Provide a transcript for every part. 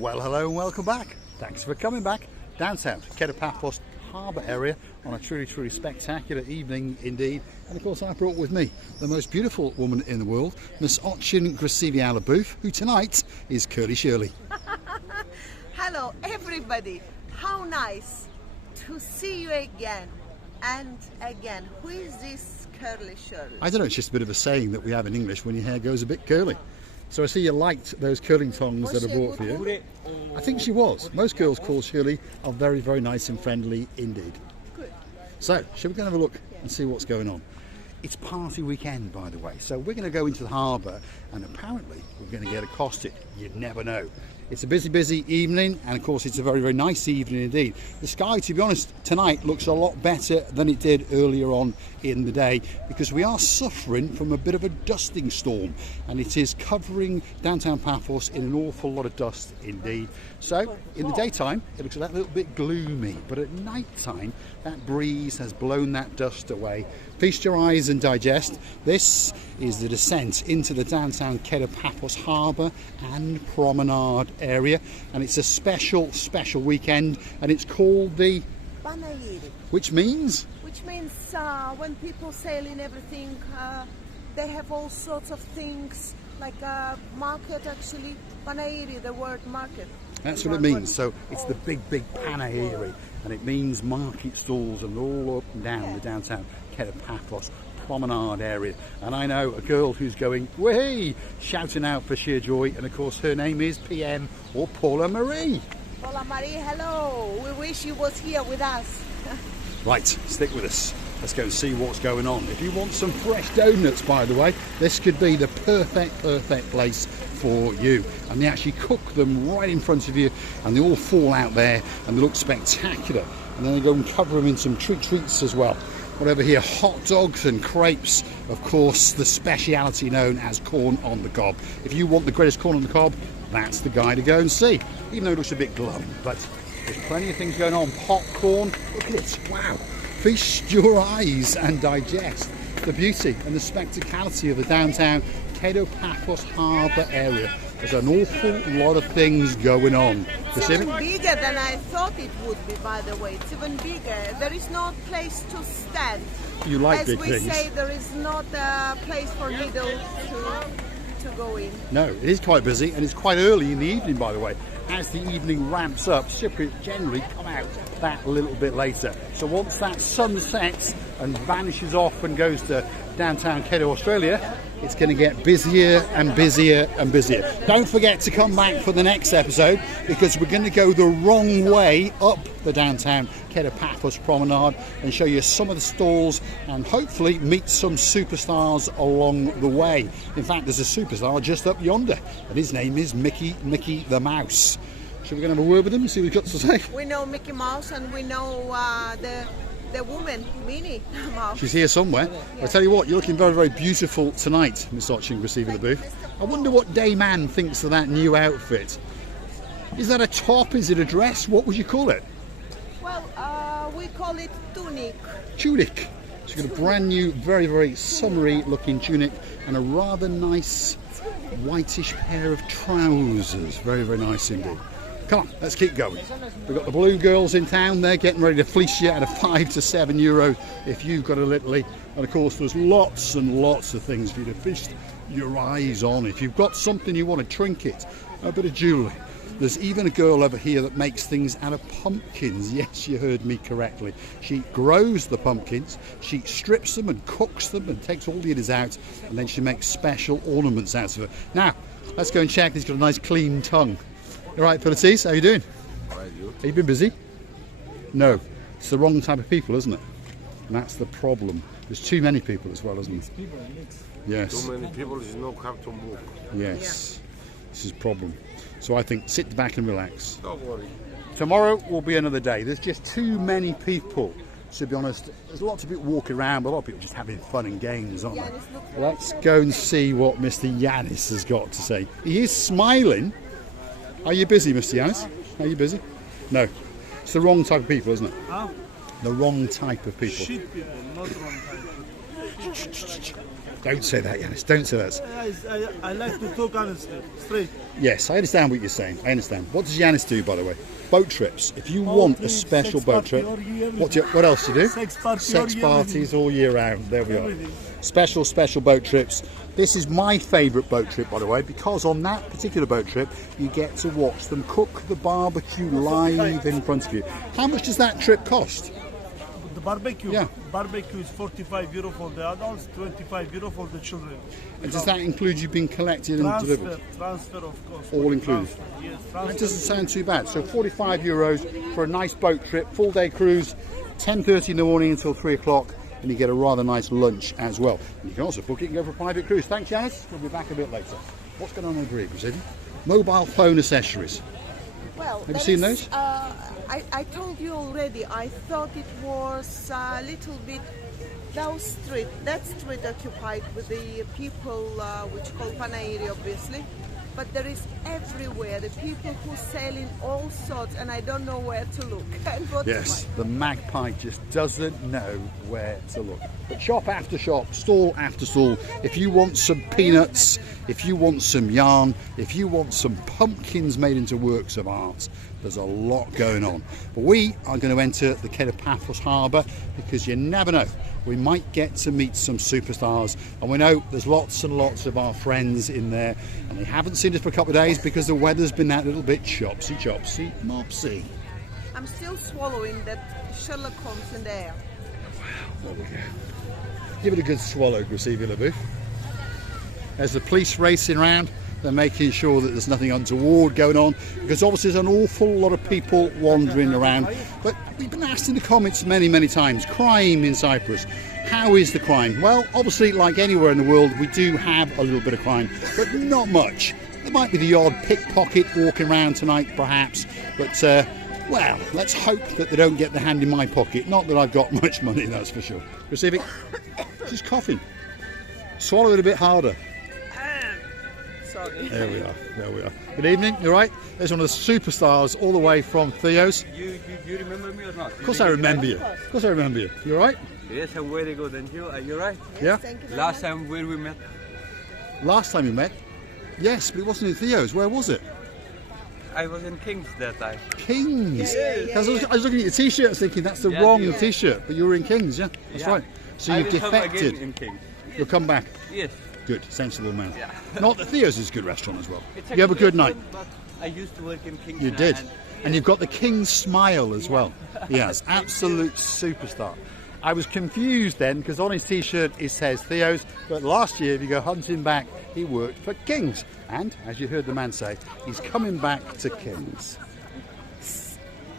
Well, hello and welcome back. Thanks for coming back. Downtown Kato Paphos harbour area on a truly spectacular evening indeed. And of course I brought with me the most beautiful woman in the world, Miss Ochin Grasiviala Booth, who tonight is Curly Shirley. Hello everybody, how nice to see you again and again. Who is this Curly Shirley? I don't know, it's just a bit of a saying that we have in English when your hair goes a bit curly. So I see you liked those curling tongs that I bought for you. I think she was. Most girls called Shirley are very nice and friendly indeed. Good. So, shall we go and have a look and see what's going on? It's party weekend, by the way, so we're going to go into the harbour and apparently we're going to get accosted. You'd never know. It's a busy evening, and of course it's a very nice evening indeed. The sky, to be honest, tonight looks a lot better than it did earlier on in the day, because we are suffering from a bit of a dusting storm, and it is covering downtown Paphos in an awful lot of dust indeed. So in the daytime it looks a little bit gloomy, but at night time that breeze has blown that dust away. Feast your eyes and digest. This is the descent into the downtown Kato Paphos harbour and promenade area, and it's a special weekend, and it's called the Panairi. Which means When people sail in everything, they have all sorts of things, like a market actually. Panairi, the word market. that's what it means. So it's the big Panairi, and it means market stalls and all up and down the downtown Kato Paphos promenade area. And I know a girl who's going way, shouting out for sheer joy, and of course her name is PM or Paula Marie. Paula Marie, hello. We wish you was here with us. Right, stick with us. Let's go and see what's going on. If you want some fresh donuts, by the way, this could be the perfect place for you. And they actually cook them right in front of you, and they all fall out there and they look spectacular. And then they go and cover them in some treats as well. Whatever here, hot dogs and crepes, of course, the speciality known as corn on the cob. If you want the greatest corn on the cob, that's the guy to go and see. Even though it looks a bit glum, but there's plenty of things going on. Popcorn, look at it, wow. Feast your eyes and digest the beauty and the spectacality of the downtown Kato Paphos harbour area. There's an awful lot of things going on. It's even bigger than I thought it would be, by the way. It's even bigger. There is no place to stand. You like big things. As we say, there is not a place for needles to go in. No, it is quite busy, and it's quite early in the evening, by the way. As the evening ramps up, Cypriots generally come out that little bit later. So once that sun sets and vanishes off and goes to downtown Kato, Australia, it's going to get busier and busier. Don't forget to come back for the next episode, because we're going to go the wrong way up the downtown Kato Paphos promenade and show you some of the stalls and hopefully meet some superstars along the way. In fact, there's a superstar just up yonder, and his name is Mickey the Mouse. So we're going to have a word with him and see what he's got to say. We know Mickey Mouse, and we know the woman, Minnie Mouse. She's here somewhere. I tell you what, you're looking very beautiful tonight, Miss Ochin Grasiviala Booth. I wonder what Dame Anne thinks of that new outfit. Is that a top? Is it a dress? What would you call it? Well, we call it tunic. Tunic. She's got a brand new, very summery looking tunic and a rather nice whitish pair of trousers. Very nice indeed. Come on, let's keep going. We've got the blue girls in town. They're getting ready to fleece you out of €5 to €7 if you've got a littly. And of course, there's lots and lots of things for you to feast your eyes on. If you've got something you want, a trinket, a bit of jewellery. There's even a girl over here that makes things out of pumpkins. Yes, you heard me correctly. She grows the pumpkins, she strips them and cooks them and takes all the innards out, and then she makes special ornaments out of it. Now, let's go and check. He's got a nice clean tongue. All right, Philippines, how you doing? Have you been busy? No, it's the wrong type of people, isn't it? And that's the problem. There's too many people as well, isn't it? Yes. Too many people is no have to move. Yes, this is a problem. So I think sit back and relax. Don't worry. Tomorrow will be another day. There's just too many people, to be honest. There's lots of people walking around, but a lot of people just having fun and games, aren't they? Let's go and see what Mr. Yanis has got to say. He is smiling. Are you busy, Mr. Yanis? Are you busy? No. It's the wrong type of people, isn't it? Huh? The wrong type of people. Shit people, not wrong type. Don't say that, Yanis. Don't say that. I like to talk honestly, straight. Yes, I understand what you're saying. I understand. What does Yanis do, by the way? Boat trips. If you want a special boat trip, what else do you do? Sex party Sex all year parties all year round. There we are. Everything. Special boat trips. This is my favourite boat trip, by the way, because on that particular boat trip, you get to watch them cook the barbecue live in front of you. How much does that trip cost? The barbecue. Yeah. Barbecue is 45 euro for the adults, 25 euro for the children. And does that include you being collected and delivered? Transfer of course. All included? Transfer, yes, That transfer. doesn't sound too bad. So 45 euros for a nice boat trip, full day cruise, 10:30 in the morning until 3 o'clock, and you get a rather nice lunch as well. And you can also book it and go for a private cruise. Thanks, Janice. We'll be back a bit later. What's going on over here, Brazilian? Mobile phone accessories. Well, Have you seen those? I told you already. I thought it was a little bit that street occupied with the people which call Panairi, obviously. But there is everywhere the people who sell in all sorts, and I don't know where to look. And what to Yes, buy. the magpie just doesn't know where to look. But shop after shop, stall after stall. If you want some peanuts, if you want some yarn, if you want some pumpkins made into works of art, there's a lot going on. But we are going to enter the Kato Paphos harbour because you never know. We might get to meet some superstars, and we know there's lots and lots of our friends in there, and they haven't seen us for a couple of days because the weather's been that little bit chopsy, mopsy. I'm still swallowing that Sherlock Holmes in the air. There we go. Give it a good swallow, Graciela LaBeouf. There's the police racing around. They're making sure that there's nothing untoward going on, because obviously there's an awful lot of people wandering around. But we've been asked in the comments many times, crime in Cyprus. How is the crime? Well, obviously, like anywhere in the world, we do have a little bit of crime, but not much. There might be the odd pickpocket walking around tonight, perhaps, but well, let's hope that they don't get their hand in my pocket. Not that I've got much money, that's for sure. Receiving. She's coughing. Swallow it a bit harder. Sorry. There we are. Good evening, you all right? There's one of the superstars all the way from Theos. You remember me or not? Of course I remember you. Of course I remember you. You all right? Yes, I'm very good. And you? Are you right? Yeah? Thank you very Last much. time when we met, Last time we met? Yes, but it wasn't in Theos. Where was it? I was in Kings that time. Kings. Yeah. 'Cause I was looking at your t-shirt, I was thinking that's the Yeah, wrong yeah. t-shirt, but you were in Kings, yeah? That's Yeah. right. So I you've will come again defected. in Kings. You'll come back. Yes. Good, sensible man. Yeah. Not that Theos is a good restaurant as well. It's You have a good night. But I used to work in Kings. You and did. and- And you've got the King's smile as well. Yes, absolute superstar. I was confused then because on his t-shirt it says Theos, but last year, if you go hunting back, he worked for King's. And, as you heard the man say, he's coming back to King's.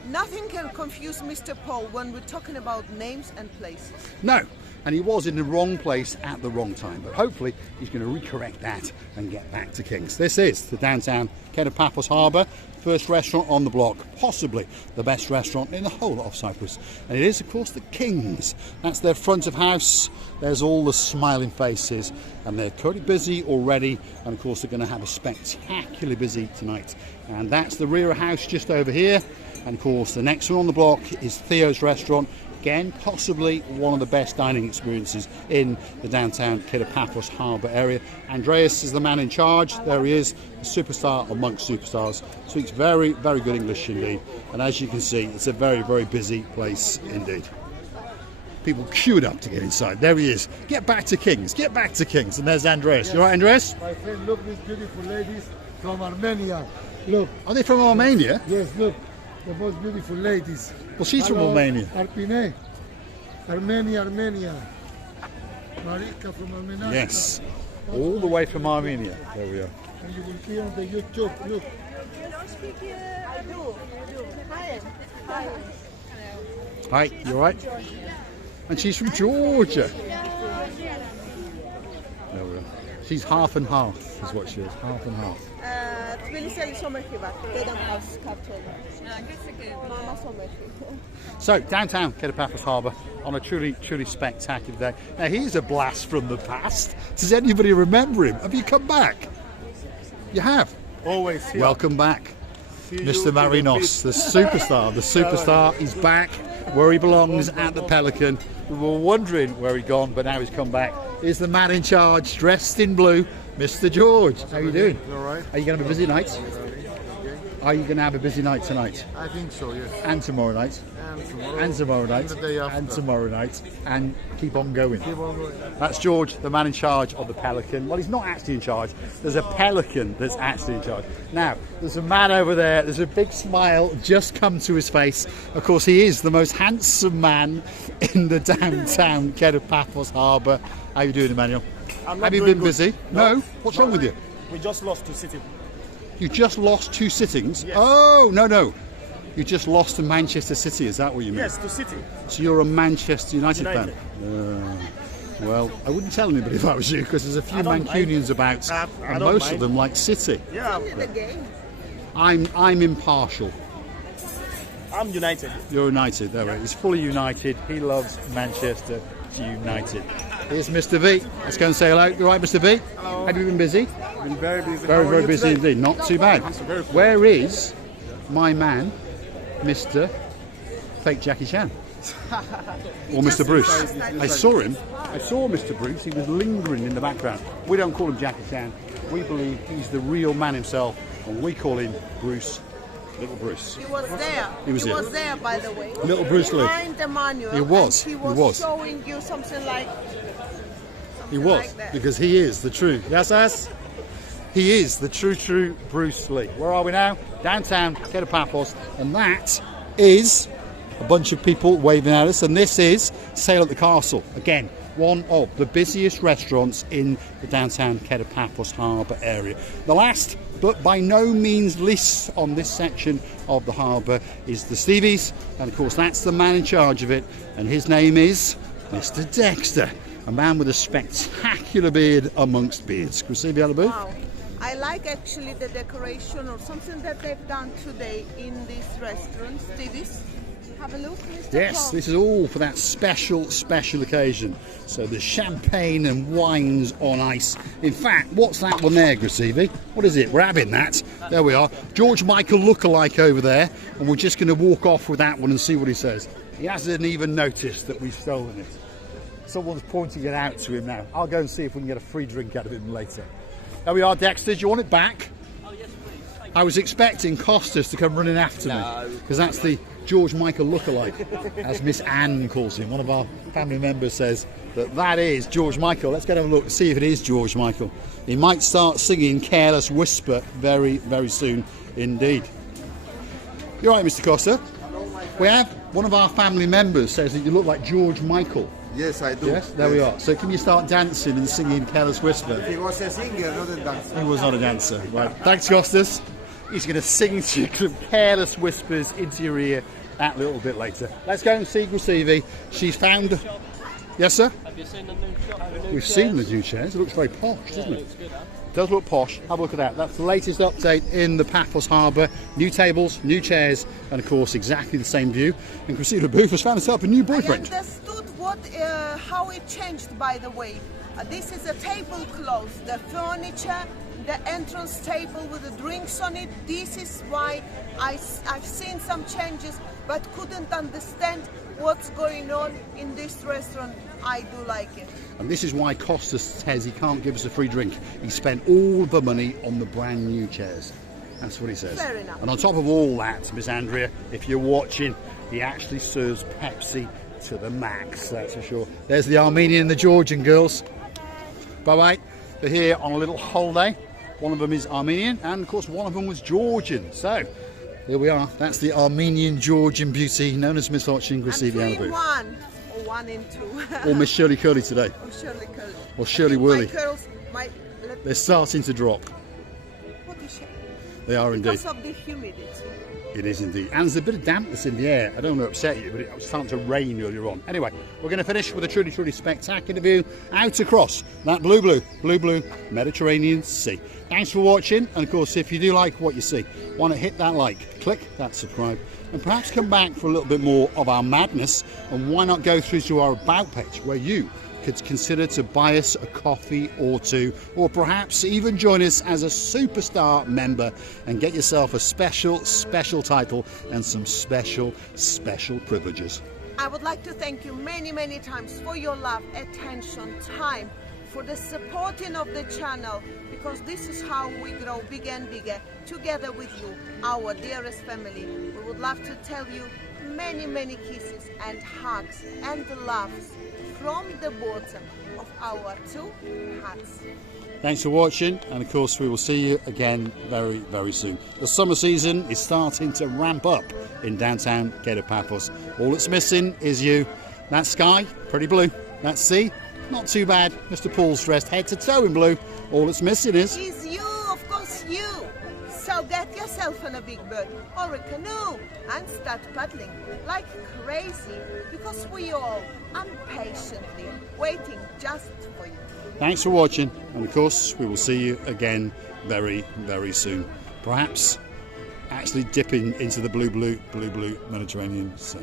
Nothing can confuse Mr. Paul when we're talking about names and places. No, and he was in the wrong place at the wrong time, but hopefully he's going to recorrect that and get back to King's. This is the downtown Kato Paphos harbour, first restaurant on the block, possibly the best restaurant in the whole of Cyprus. And it is, of course, the King's. That's their front of house. There's all the smiling faces, and they're currently busy already, and of course they're going to have a spectacularly busy tonight. And that's the rear house just over here. And of course the next one on the block is Theo's restaurant. Again, possibly one of the best dining experiences in the downtown Kato Paphos harbour area. Andreas is the man in charge. There he is, a superstar amongst superstars. Speaks very good English indeed. And as you can see, it's a very busy place indeed. People queued up to get inside. There he is. Get back to King's. Get back to King's. And there's Andreas. You all right, Andreas? My friend, look these beautiful ladies from Armenia. Look, Are they from Armenia? yes, look, the most beautiful ladies. Well, she's from Hello, Romania. Arpine. Armenia. Marika from Armenia. Yes. All the way from Armenia. There we are. And you will see on the YouTube, look. I do. Hi. Hi, you all right? And she's from Georgia. There we are. She's half and half, is what she is. Half and half. Tbilisi sommerhiva. Dedem has kapçolu. Mama sommerhi. So, downtown Kato Paphos harbour on a truly spectacular day. Now, here's a blast from the past. Does anybody remember him? Have you come back? You have. Always here. Welcome back, See you Mr. in the Marinos, beach. the superstar. The superstar is back where he belongs at the Pelican. We were wondering where he'd gone, but now he's come back. is the man in charge, dressed in blue, Mr. George. How are you doing? All right. Are you going to have a busy night? Are you going to have a busy night tonight? I think so, yes. And tomorrow night? And tomorrow. And tomorrow night? And the day after. And tomorrow night? And keep on going. Keep on going. That's George, the man in charge of the Pelican. Well, he's not actually in charge. There's a Pelican that's actually in charge. Now, there's a man over there. There's a big smile just come to his face. Of course, he is the most handsome man in the downtown Kato Paphos Harbour. How you doing, Emmanuel? Have you been busy? No? What's wrong with you? We just lost to City. You just lost 2 sittings? Yes. Oh, no. You just lost to Manchester City, is that what you mean? Yes, to City. So you're a Manchester United United. fan? Well, I wouldn't tell anybody if I was you, because there's a few I don't Mancunians about, I and don't most of mind. them like City. Yeah, The game. I'm impartial. I'm United. You're United, there we go. He's fully United. He loves Manchester United. Here's Mr. V. Let's go and say hello. You all right, Mr. V? Hello. Have you been busy? Been very busy. Very, How are very you busy today? indeed. Not too bad. Very good. Where is my man, Mr. Fake Jackie Chan? Or Mr. Bruce? I saw him. I saw Mr. Bruce. He was lingering in the background. We don't call him Jackie Chan. We believe he's the real man himself, and we call him Bruce. Little Bruce. He was there. He was here. there, by the way. Little Bruce Lee. Behind Emmanuel. He was. And he He was. was. Showing you something like. He was, like that. because he is the true. Yes. He is the true Bruce Lee. Where are we now? Downtown Kato Paphos, and that is a bunch of people waving at us, and this is Sail at the Castle. Again, one of the busiest restaurants in the downtown Kato Paphos Harbour area. The last, but by no means least on this section of the harbour, is the Stevies, and of course that's the man in charge of it, and his name is Mr. Dexter, a man with a spectacular beard amongst beards. Can we see Bialaboo? Wow. I like actually the decoration or something that they've done today in this restaurant. Stevie's. Have a look, Mr. Yes, Paul. this is all for that special occasion. So there's champagne and wines on ice. In fact, what's that one there, Gracievi? What is it? We're having that. There we are. George Michael lookalike over there, and we're just going to walk off with that one and see what he says. He hasn't even noticed that we've stolen it. Someone's pointing it out to him now. I'll go and see if we can get a free drink out of him later. There we are, Dexter. Do you want it back? Oh, yes, please. I was expecting Costas to come running after me, because that's the George Michael lookalike, as Miss Anne calls him. One of our family members says that is George Michael. Let's go and have a look, see if it is George Michael. He might start singing Careless Whisper very, very soon indeed. You're right, Mr. Costa. We have one of our family members says that you look like George Michael. Yes, I do. Yes, there we are. So can you start dancing and singing Careless Whisper? He was a singer, not a dancer. He was not a dancer. Right. Thanks, Costas. He's going to sing some careless whispers into your ear that little bit later. Let's go and see Gracievi. She's found... Yes, sir? Have you seen the new shop? We've seen the new chairs. It looks very posh, doesn't it? Looks good, huh? It does look posh. Have a look at that. That's the latest update in the Paphos Harbour. New tables, new chairs, and of course exactly the same view. And Gracievi Booth has found herself a new I boyfriend. understood how it changed, by the way. This is a tablecloth, the furniture, the entrance table with the drinks on it. This is why I've seen some changes, but couldn't understand what's going on in this restaurant. I do like it. And this is why Costas says he can't give us a free drink. He spent all the money on the brand new chairs. That's what he says. Fair enough. And on top of all that, Miss Andrea, if you're watching, he actually serves Pepsi to the max, that's for sure. There's the Armenian and the Georgian girls. Bye-bye. They're here on a little holiday. One of them is Armenian, and of course one of them was Georgian. So, here we are. That's the Armenian-Georgian beauty, known as Miss Fortune And Gracievi 2 in Booth. 1, or 1 in 2. Or Miss Shirley Curley today. Or Shirley Curly. Or Shirley My Whirley. curls, They're starting to drop. what is it? They are indeed. Because of the humidity. It is indeed. And there's a bit of dampness in the air. I don't want to upset you, but it was starting to rain earlier on. Anyway, we're going to finish with a truly spectacular view out across that blue Mediterranean Sea. Thanks for watching. And of course, if you do like what you see, why not hit that like, click that subscribe, and perhaps come back for a little bit more of our madness. And why not go through to our About page, where you could consider to buy us a coffee or two, or perhaps even join us as a superstar member and get yourself a special title and some special privileges. I would like to thank you many times for your love, attention, time, for the supporting of the channel, because this is how we grow bigger and bigger together with you, our dearest family. We would love to tell you many, many kisses and hugs and loves from the bottom of our two hearts. Thanks for watching, and of course we will see you again very, very soon. The summer season is starting to ramp up in downtown Kato Paphos. All it's missing is you. That sky, pretty blue. That sea, not too bad. Mr. Paul's dressed head to toe in blue. All it's missing is You, of course you. So get yourself on a big boat or a canoe and start paddling like crazy, because we all impatiently waiting just for you. thanks for watching, and of course we will see you again very, very soon. Perhaps actually dipping into the blue Mediterranean Sea.